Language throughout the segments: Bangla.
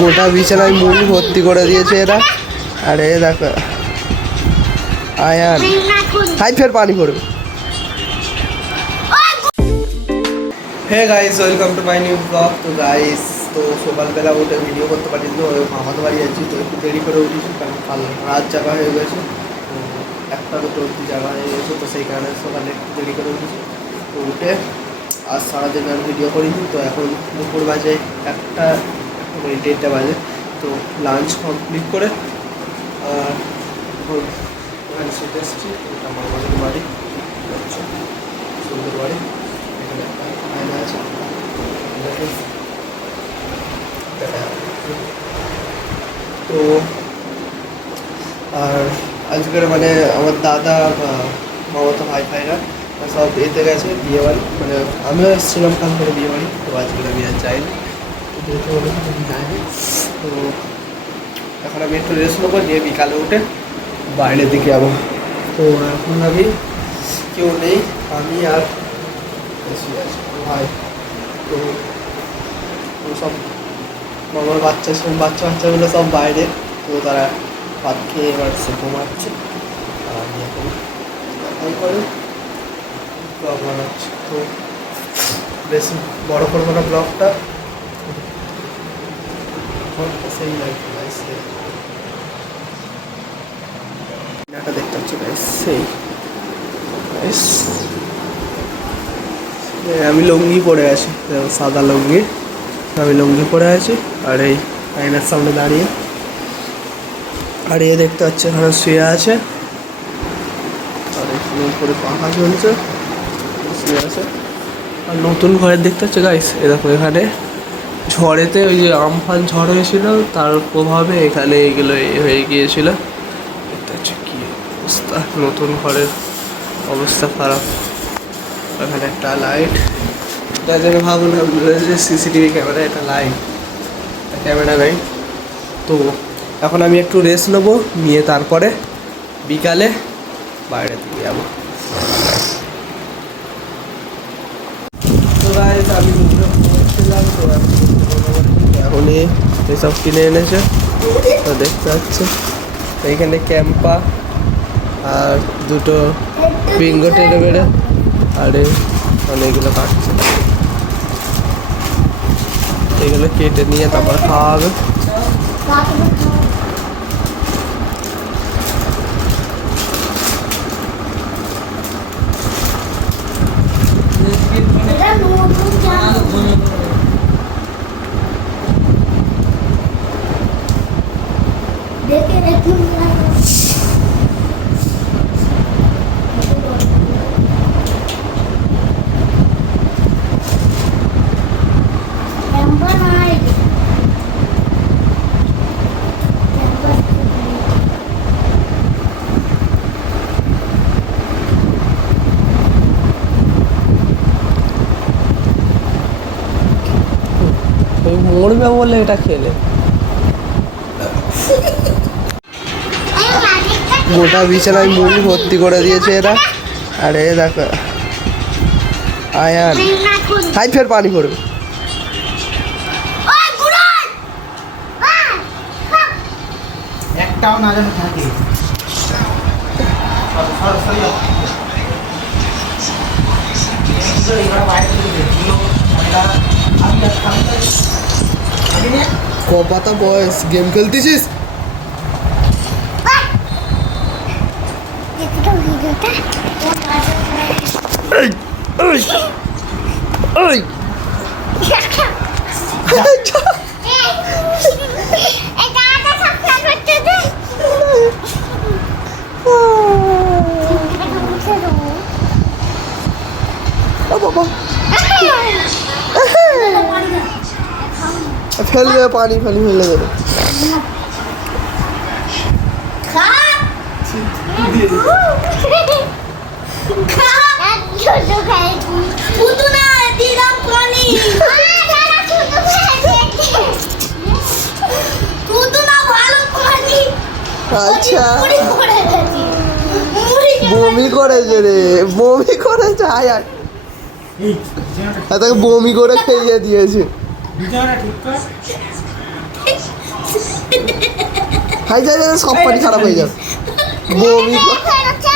গোটা বিছানায় মুড়ি ভর্তি করে দিয়েছে এরা। আর দেখো, আয়ান। হাই, ফের পানি পড়বে hey guys welcome to my new blog তো গাইস তো সকালবেলা উঠে ভিডিও করতে পারি তো মামাতো বাড়ি যাচ্ছি, তো একটু দেরি করে উঠেছি, কারণ কাল রাত জাগা হয়ে গেছে। একটা দুটো অব্দি জাগা হয়ে গেছে, তো সেই কারণে সকালে একটু দেরি করে উঠেছি। তো উঠে আজ সারাদিন আর ভিডিও করিনি, তো এখন দুপুর বাজে একটা ওই দেড়টা বাজে। তো লাঞ্চ কমপ্লিট করে আর এখন ওখানে এসেছি এটা আমার মামাদের বাড়ি আচ্ছা, সুন্দর বাড়ি এখানে তো আর আজকের মানে আমার দাদা মামাতো ভাই ভাইরা সব এতে গেছে বিয়ে বাড়ি মানে আমিও এসেছিলাম কাল করে বিয়ে বাড়ি তো আজকের আমি আর যাইনি। তো বলেছি আমি যাইনি তো এখন আমি একটু রেস্ট নেব দিয়ে বিকালে উঠে বাইরের দিকে যাব। তো এখন আমি কেউ নেই, আমি আর ভাই। তো তো সব মামার বাচ্চা সব বাচ্চা বাচ্চাগুলো সব বাইরে। তো তারা ভাত খেয়ে এবার সে ঘুমাচ্ছে। আর আমি এখন দেখাই করে ব্লগ বানাচ্ছি। তো বেশি বড় করব না ব্লগটা দেখতে guys, সেই। এই আমি লুঙ্গি পরে আছি সাদা লুঙ্গি। আমি লুঙ্গি পরে আছি আর এই আয়নার সামনে দাঁড়িয়ে। আর এ দেখতে পাচ্ছে এখানে শুয়ে আছে। আর এখানে উপরে পাখা চলছে শুয়ে আছে। আর নতুন ঘরের দেখতে পাচ্ছে গাইস এরকম এখানে। ঝড়েতে ওই যে আমফান ঝড় হয়েছিল, তার প্রভাবে এখানে এগুলো হয়ে গিয়েছিল। পাচ্ছ কি অবস্থা? নতুন ঘরের অবস্থা খারাপ। এখানে একটা লাইট এটা যেন ভাবলাম যে সিসিটিভি ক্যামেরা এটা লাইট ক্যামেরা নাই। তো এখন আমি একটু রেস্ট নেব, নিয়ে তারপরে বিকালে বাইরে দিকে যাব। আমি দুপুরে পৌঁছলাম তো এখন এখনই এসব কিনে এনেছে তো দেখতে পাচ্ছে এইখানে ক্যাম্পা আর দুটো বিঙ্গো টেনে বেড়ে আর এই অনেকগুলো কাটছে এগুলো কেটে নিয়ে তারপর খাওয়া হবে মরবে বলে এটা খেলে। গোটা বিছানায় মুড়ি ভর্তি করে দিয়েছে এরা। আর এ দেখো। আয়ান। হাই ফের পানি পড়বে। একটাও না যেন থাকে। পাতা বয়স গেম খেলতেছিস এই ও বাবা ফেল দেবে পানি। ফানি ফেলে দেবে আচ্ছা। বমি করেছে রে বমি করেছে আয় আয়। তাকে বমি করে খেয়ে দিয়েছে। হাই যাই সব পানি খারাপ হয়ে যাবে। বমি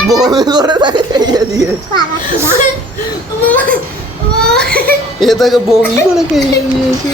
বমি করে তাকে খেয়ে দিয়েছে। এ তাকে বমি করে খেয়ে দিয়েছে।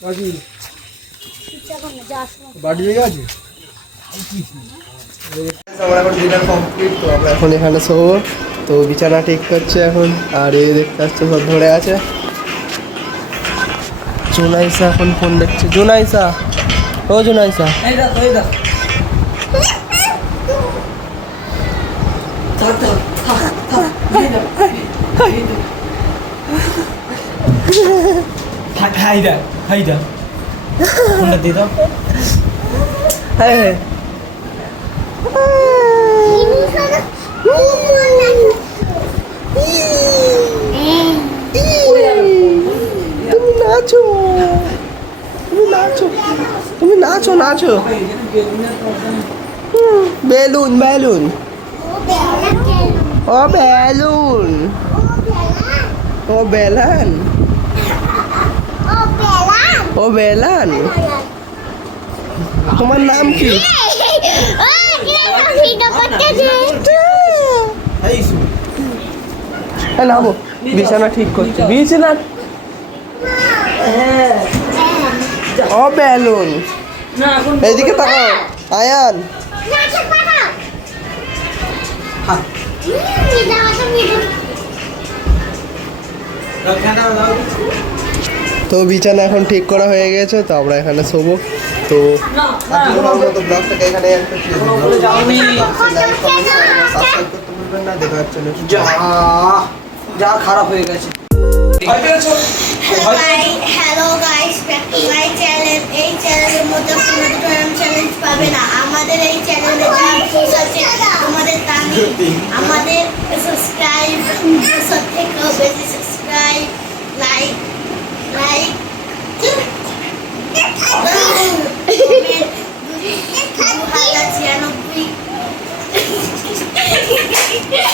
কিনছে বাড়ি লেগে আছে আমরা এখন ডিনার কমপ্লিট তো আমরা এখন এখানে শোবো তো বিছানা ঠিক করছে এখন আর এ দেখতে পাচ্ছে সব ধরে আছে। জোনাইসা এখন ফোন দেখছে। জোনাইসা? ও জুনাইসা। হাইদা হাইদা ফোনটা দিয়ে দাও। হ্যাঁ তুমি নাচো। তুমি তুমি নাচো নাচো। Balloon balloon. ও বেলুন। ও বেলান। ও বেলান তোমার নাম কি? নামো। বিছানা ঠিক করছে। বিছানা ও, বেলুন। এইদিকে তাকাও। আয়ান। তো বিছানা এখন ঠিক করা হয়ে গেছে তো আমরা এখানে শোবো তো এখানে যা খারাপ হয়ে গেছে হ্যালো গাইস চ্যানেল এই চ্যানেলের মধ্যে চ্যালেঞ্জ পাবে না আমাদের এই চ্যানেলে আমাদের আমাদের সাবস্ক্রাইব সব থেকে বেশি সাবস্ক্রাইব লাইক Yeah.